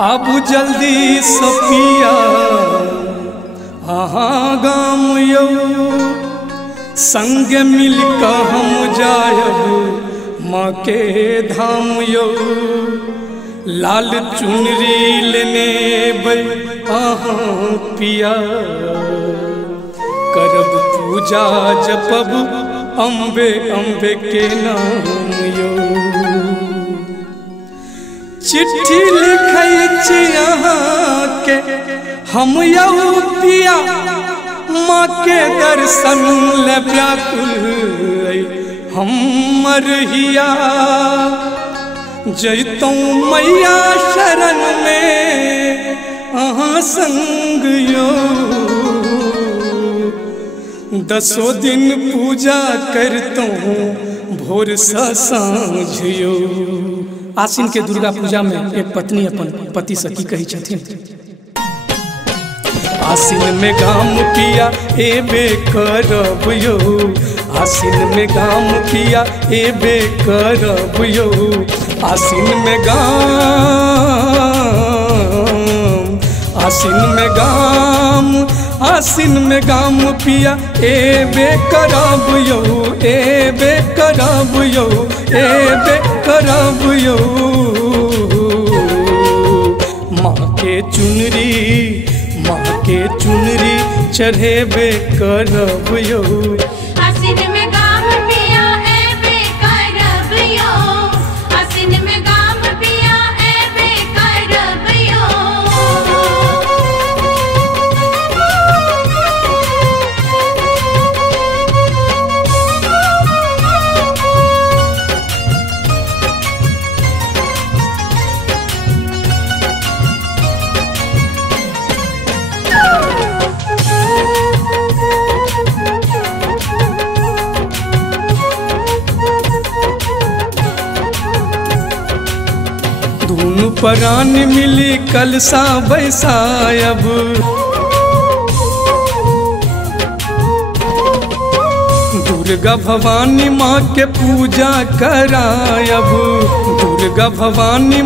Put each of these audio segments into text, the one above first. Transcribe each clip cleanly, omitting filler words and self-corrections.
अब जल्दी सपिया अहाँ गाम यौ, संग मिल के हम जायब माँ के धाम यौ। लाल चुनरी लेने बै अहाँ पिया, करब पूजा जपब अम्बे अम्बे के नाम यौ। चिट्ठी लिखै छी अहाँ के हम यौ पिया, माँ के दर्शन ले व्याकुल हमर हिया। जैतौं मैया शरण में अहाँ संग यौ, 10 दिन पूजा करतौं भोर सँ साँझ यौ। आसिन के दुर्गा पूजा में एक पत्नी अपन पति से की कही छथिन? आसिन में गाम पिया एबे करब यौ, आसिन में गाम पिया एबे करब यौ। आसिन में गाम पिया एबे करब यौ, एबे करब यौ, एबे करब यौ। माँ के चुनरी चढ़ेबे करब यौ। आसिन में गाम पिया एबे करब यौ, आसिन में गाम पिया एबे करब यौ। दूनु परान मिली कलसा बैसायब, दुर्गा भवानी माँ के पूजा करायब। दुर्गा भवानी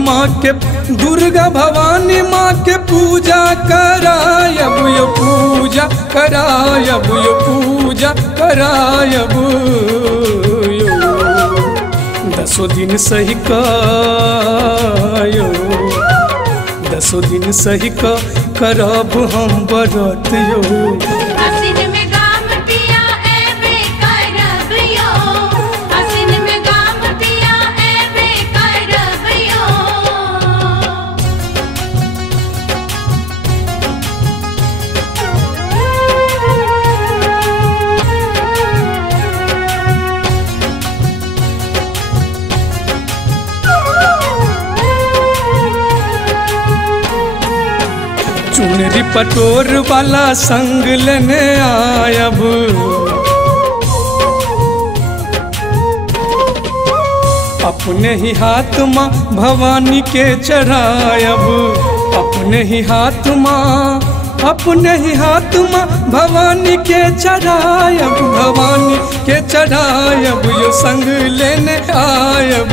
माँ के पूजा करायब यो, पूजा करायब यो, पूजा करायब यो। 10 दिन सही कायो, 10 दिन सही का करब हम व्रत यो। आसिन में गाम पिया एबे करब यौ, आसिन में गाम पिया एबे करब यौ। चुनरी पटोर वाला संग लेने आयब, अपने ही हाथ माँ भवानी के चढ़ायब। अपने ही हाथ माँ भवानी के चढ़ायब, भवानी के चढ़ायब यो। संग लेने आयब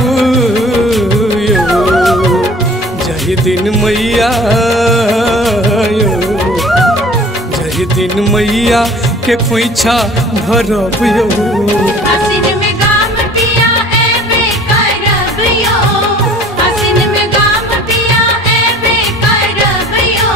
यो, जही दिन मैया यो, जही दिन मैया के खोइछा भरब यो। आसिन में गाम पिया एबे करब यौ, आसिन में गाम पिया एबे करब यौ।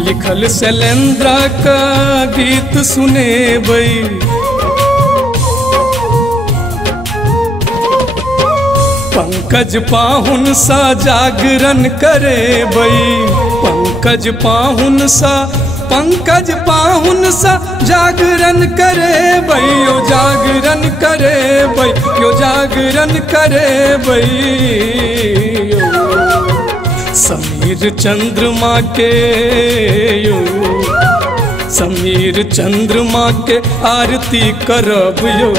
लिखल शैलेंद्र का गीत सुनेबै, पंकज पाहुन सा जागरण करेबै। पंकज पाहुन सा जागरण करेबै यो, जागरण करेबै यो, जागरण करेबै यो। समी समीर चंद्रमा के यो समीर चंद्रमा के आरती करब यो